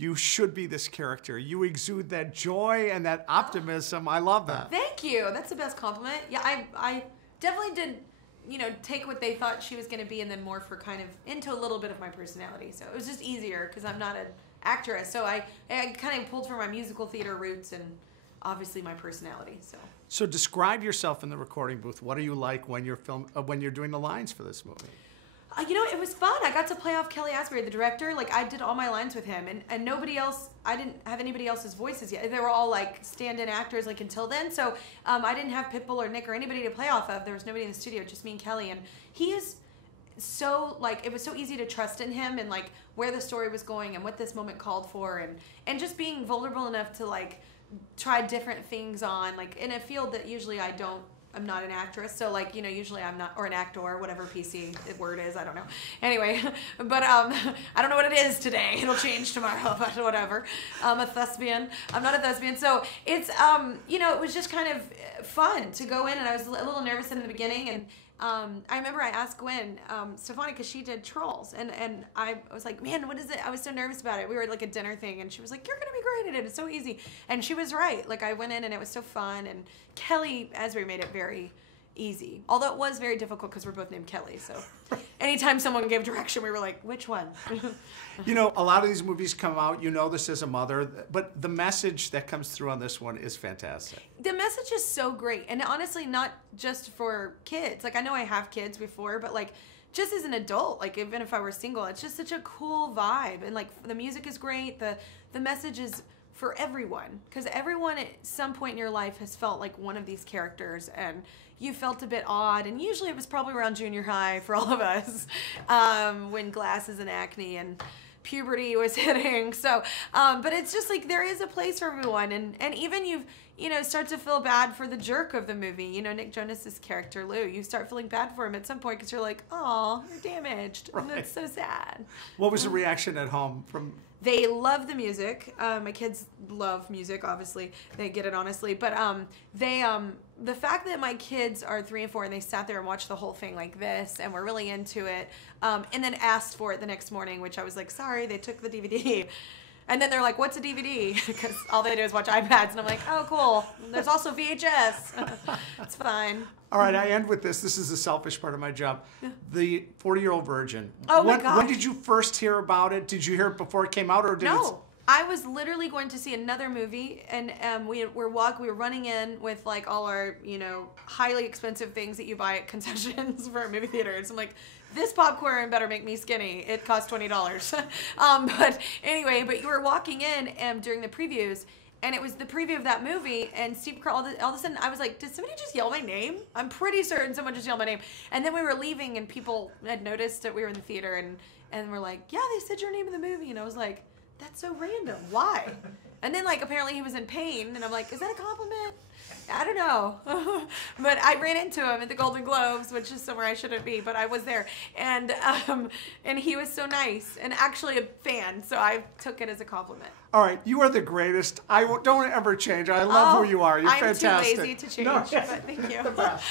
you should be this character. You exude that joy and that optimism. I love that. Thank you. That's the best compliment. Yeah, I definitely did, you know, take what they thought she was going to be and then morph her kind of into a little bit of my personality. So it was just easier because I'm not an actress. So I kind of pulled from my musical theater roots and obviously my personality. So describe yourself in the recording booth. What are you like when you're when you're doing the lines for this movie? You know, it was fun. I got to play off Kelly Asbury, the director. Like, I did all my lines with him, and nobody else, I didn't have anybody else's voices yet. They were all, like, stand-in actors, like, until then. So, I didn't have Pitbull or Nick or anybody to play off of. There was nobody in the studio, just me and Kelly. And he is so, like, it was so easy to trust in him and, like, where the story was going and what this moment called for. And just being vulnerable enough to, like, try different things on, like, in a field that usually I'm not an actress, so, like, you know, usually I'm not, or an actor, or whatever PC word is, I don't know. Anyway, but I don't know what it is today. It'll change tomorrow, but whatever. I'm a thespian. I'm not a thespian, so it's, you know, it was just kind of fun to go in, and I was a little nervous in the beginning, and I remember I asked Gwen Stefani, because she did Trolls, and I was like, man, what is it? I was so nervous about it. We were at like a dinner thing, and she was like, you're gonna be great at it. It's so easy. And she was right. Like, I went in, and it was so fun, and Kelly Asbury made it very easy. Although it was very difficult because we're both named Kelly, so anytime someone gave direction, we were like, which one? You know, a lot of these movies come out, you know this as a mother, but the message that comes through on this one is fantastic. The message is so great, and honestly, not just for kids. Like, I know I have kids before, but, like, just as an adult, like, even if I were single, it's just such a cool vibe, and, like, the music is great, the message is for everyone, because everyone at some point in your life has felt like one of these characters, and you felt a bit odd, and usually it was probably around junior high for all of us, when glasses and acne and puberty was hitting. So, but it's just like there is a place for everyone, and even you know, start to feel bad for the jerk of the movie. You know, Nick Jonas's character Lou. You start feeling bad for him at some point because you're like, oh, you're damaged, right. And that's so sad. What was the reaction at home from? They love the music. My kids love music, obviously. They get it honestly. But the fact that my kids are 3 and 4 and they sat there and watched the whole thing like this and were really into it, and then asked for it the next morning, which I was like, sorry, they took the DVD. And then they're like, what's a DVD? Because all they do is watch iPads. And I'm like, oh, cool. There's also VHS. It's fine. All right, I end with this. This is the selfish part of my job. The 40-Year-Old Virgin. Oh, my God. When did you first hear about it? Did you hear it before it came out? Or did No. I was literally going to see another movie, and we were running in with, like, all our, you know, highly expensive things that you buy at concessions for a movie theater. And so I'm like, this popcorn better make me skinny. It cost $20. But anyway, you were walking in during the previews, and it was the preview of that movie, and Steve Carell, all of a sudden, I was like, did somebody just yell my name? I'm pretty certain someone just yelled my name. And then we were leaving, and people had noticed that we were in the theater, and we're like, yeah, they said your name in the movie. And I was like, that's so random. Why? And then, like, apparently he was in pain, and I'm like, is that a compliment? I don't know. But I ran into him at the Golden Globes, which is somewhere I shouldn't be, but I was there. And he was so nice, and actually a fan, so I took it as a compliment. All right, you are the greatest. Don't ever change. I love who you are. You're fantastic. I'm too lazy to change, but thank you. The best.